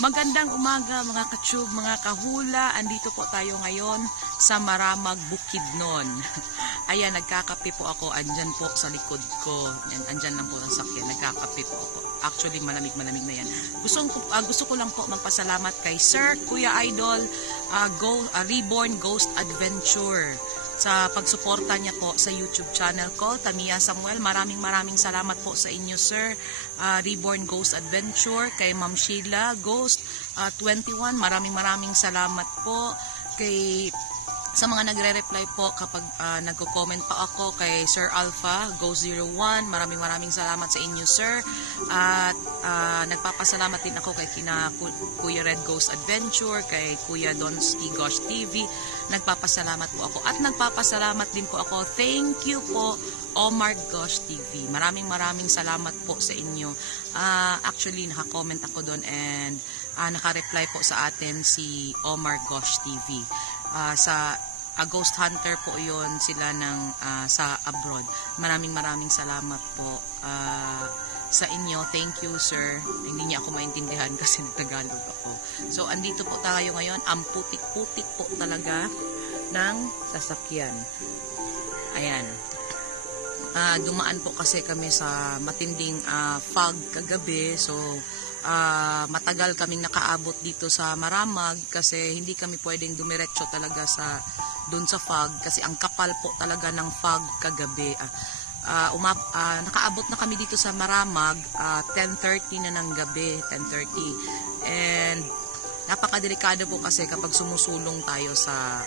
Magandang umaga mga katsyub, mga kahula. Andito po tayo ngayon sa Maramag, Bukidnon. Ayan, nagkakape po ako. Andyan po sa likod ko. Andyan lang po ang sakyan. Nagkakape po ako. Actually, malamig-malamig na yan. Gusto ko lang po magpasalamat kay Sir Kuya Idol Reborn Ghost Adventure sa pagsuporta niya po sa YouTube channel ko, Tamiya Samuel. Maraming salamat po sa inyo, Sir Reborn Ghost Adventure. Kay Ma'am Sheila Ghost 21, maraming salamat po. Sa mga nagre-reply po kapag nagko-comment pa ako, kay Sir Alpha Go01, maraming salamat sa inyo, sir. At nagpapasalamat din ako kay Kuya Red Ghost Adventure, kay Kuya Donski Gosh TV. Nagpapasalamat po ako. At nagpapasalamat din po ako. Thank you po, Omar Gosh TV. Maraming salamat po sa inyo. Actually, naka-comment ako doon and naka-reply po sa atin si Omar Gosh TV. Sa Ghost Hunter po yon sila ng sa abroad. Maraming salamat po sa inyo. Thank you, sir. Hindi niya ako maintindihan kasi nagtagalog ako. So andito po tayo ngayon. Ang putik-putik po talaga ng sasakyan. Ayan. Dumaan po kasi kami sa matinding fog kagabi. So matagal kaming nakaabot dito sa Maramag kasi hindi kami pwedeng dumiretso talaga doon sa fog kasi ang kapal po talaga ng fog kagabi. Nakaabot na kami dito sa Maramag 10:30 na ng gabi, 10:30. And napakadelikado po kasi kapag sumusulong tayo sa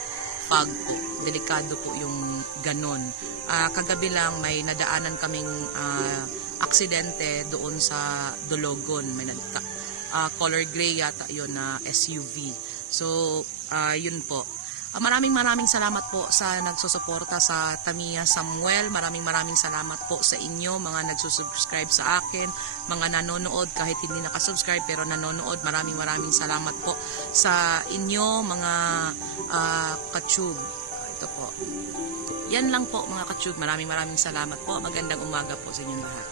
fog po, delikado po yung ganon. Kagabi lang may nadaanan kaming aksidente doon sa Dologon. May color gray yata yun na SUV. So yun po. Maraming salamat po sa nagsusuporta sa Tamiya Samuel. Maraming salamat po sa inyo mga nagsusubscribe sa akin, mga nanonood kahit hindi nakasubscribe pero nanonood. Maraming salamat po sa inyo mga katsyub. Ito po. Yan lang po mga katsyub. Maraming salamat po. Magandang umaga po sa inyong lahat.